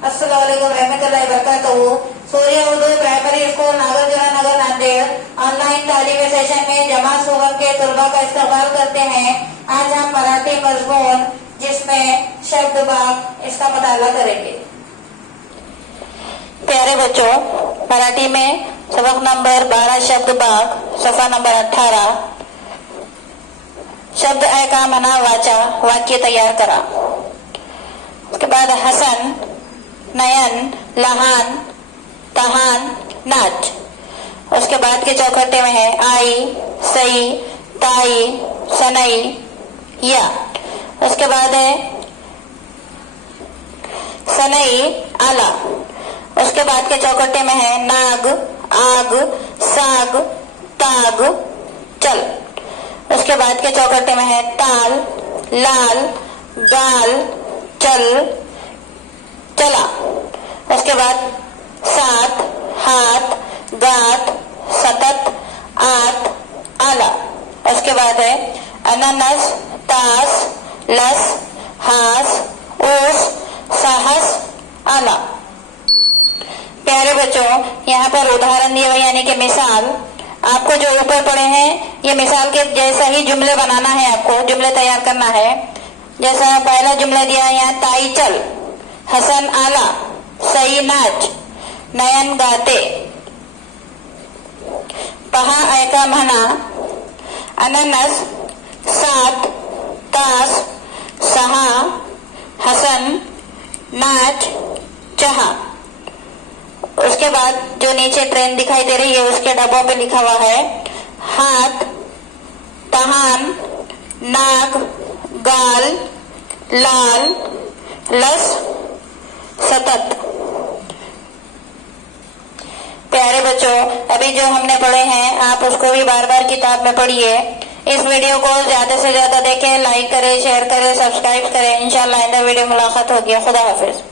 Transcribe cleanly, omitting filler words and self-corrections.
अस्सलाम वालेकुम रहमतुल्लाहि वबरकातुहू। सूर्य उर्दू प्राइमरी स्कूल नागार्जुन नगर नांदेड़ ऑनलाइन तालीमी सेशन में जमात सुबह के तलबा का इस्तकबाल करते हैं। आज हम मराठी मजमून जिसमें शब्द बाग इसका मुताला करेंगे। प्यारे बच्चों, मराठी में सबक नंबर 12 शब्द बाग सफा नंबर 18 शब्द ऐका मना वाचा वाक्य तैयार करा। उसके बाद हसन, नयन, लहान, तहान, नाच। उसके बाद के चौखट्टे में है आई, सई, ताई, सनई, या। उसके बाद है सनई, आला। उसके बाद के चौखट्टे में है नाग, आग, साग, ताग, चल। उसके बाद के चौखट्टे में है ताल, लाल, गाल, चल, चला। उसके बाद सात, हाथ, गात, सतत, आत, आला। उसके बाद है अनानस, तास, लस, हास, ओस, साहस, आला। प्यारे बच्चों, यहाँ पर उदाहरण दिए हुए यानी कि मिसाल आपको जो ऊपर पड़े हैं ये मिसाल के जैसा ही जुमले बनाना है, आपको जुमले तैयार करना है। जैसा पहला जुमला दिया है यहाँ, ताई चल, हसन आला, सई नाच, नयन गाते, पहा ऐका म्हणा, अननस, सात, तास, सहा, हसन, नाच, चहा। उसके बाद जो नीचे ट्रेन दिखाई दे रही है उसके डब्बों पे लिखा हुआ है हाथ, तहान, नाक, गाल, लाल, लस, सतत। प्यारे बच्चों, अभी जो हमने पढ़े हैं आप उसको भी बार बार किताब में पढ़िए। इस वीडियो को ज्यादा से ज्यादा देखें, लाइक करें, शेयर करें, सब्सक्राइब करें। इंशाल्लाह इन वीडियो मुलाकात होगी। खुदा हाफिज।